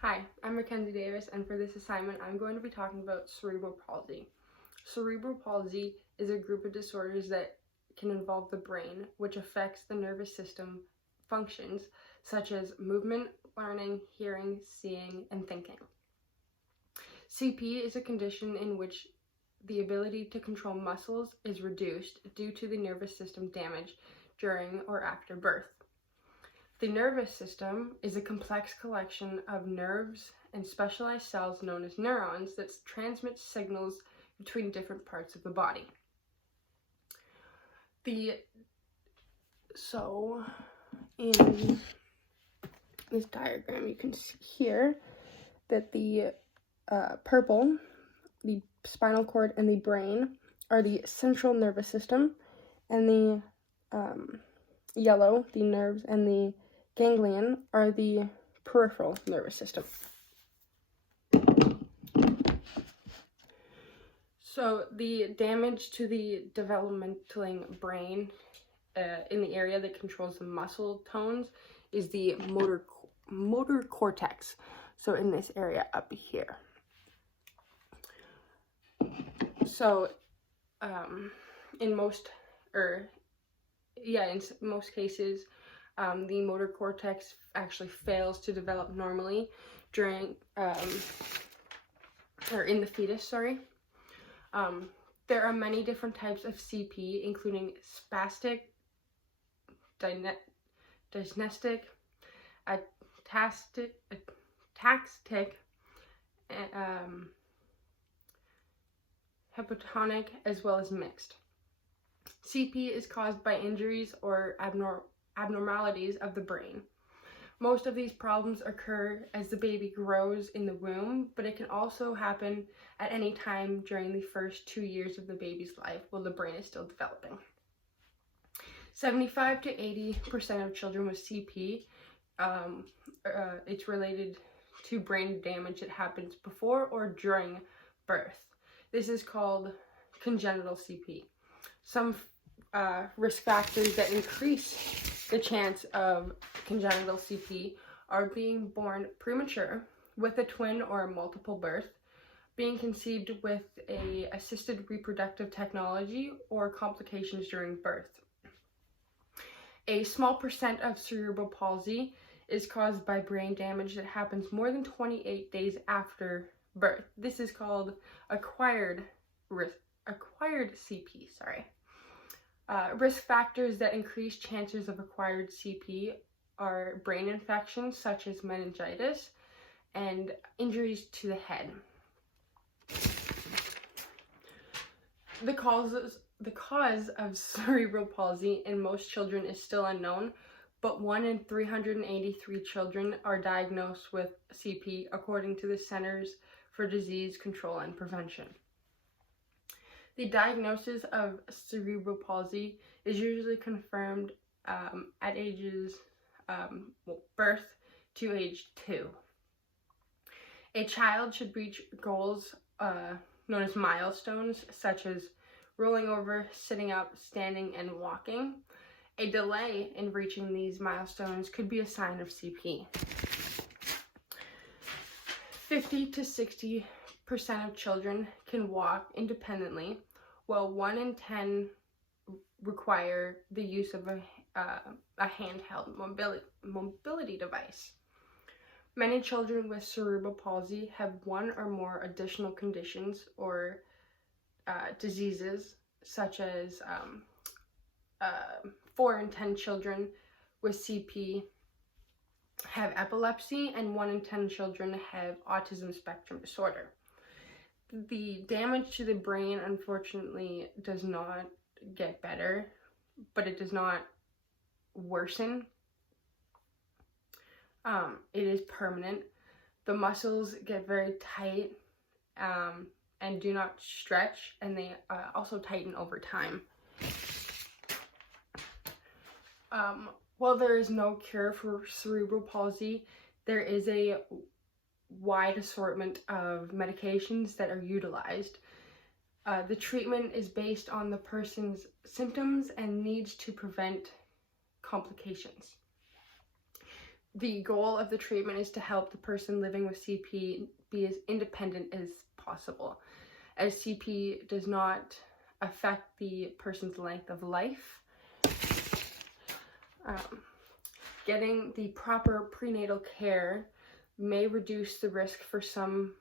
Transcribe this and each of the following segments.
Hi, I'm Mackenzie Davis, and for this assignment, I'm going to be talking about cerebral palsy. Cerebral palsy is a group of disorders that can involve the brain, which affects the nervous system functions such as movement, learning, hearing, seeing, and thinking. CP is a condition in which the ability to control muscles is reduced due to the nervous system damage during or after birth. The nervous system is a complex collection of nerves and specialized cells known as neurons that transmit signals between different parts of the body. So in this diagram, you can see here that the purple, the spinal cord, and the brain are the central nervous system, and the yellow, the nerves, and the ganglion are the peripheral nervous system. So the damage to the developmental brain in the area that controls the muscle tones is the motor cortex. So in this area up here. So in most cases, the motor cortex actually fails to develop normally during in the fetus, there are many different types of CP, including spastic, dysnestic, ataxic, hypotonic, as well as mixed. CP is caused by injuries or abnormalities of the brain. Most of these problems occur as the baby grows in the womb, but it can also happen at any time during the first 2 years of the baby's life while the brain is still developing. 75 to 80% of children with CP, it's related to brain damage that happens before or during birth. This is called congenital CP. Some risk factors that increase the chance of congenital CP are being born premature with a twin or a multiple birth, being conceived with a assisted reproductive technology, or complications during birth. A small percent of cerebral palsy is caused by brain damage that happens more than 28 days after birth. This is called acquired CP, risk factors that increase chances of acquired CP are brain infections such as meningitis and injuries to the head. The cause of cerebral palsy in most children is still unknown, but 1 in 383 children are diagnosed with CP according to the Centers for Disease Control and Prevention. The diagnosis of cerebral palsy is usually confirmed at ages birth to age 2. A child should reach goals known as milestones, such as rolling over, sitting up, standing, and walking. A delay in reaching these milestones could be a sign of CP. 50 to 60% of children can walk independently, while 1 in 10 require the use of a handheld mobility device. Many children with cerebral palsy have 1 or more additional conditions or diseases, such as 4 in 10 children with CP have epilepsy, and 1 in 10 children have autism spectrum disorder. The damage to the brain, unfortunately, does not get better, but it does not worsen. It is permanent. The muscles get very tight and do not stretch, and they also tighten over time. While there is no cure for cerebral palsy, there is a wide assortment of medications that are utilized. The treatment is based on the person's symptoms and needs to prevent complications. The goal of the treatment is to help the person living with CP be as independent as possible, as CP does not affect the person's length of life. Getting the proper prenatal care may reduce the risk for some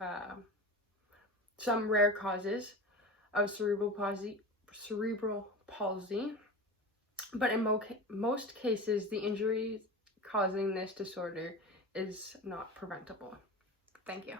rare causes of cerebral palsy, but in most cases, the injury causing this disorder is not preventable. Thank you.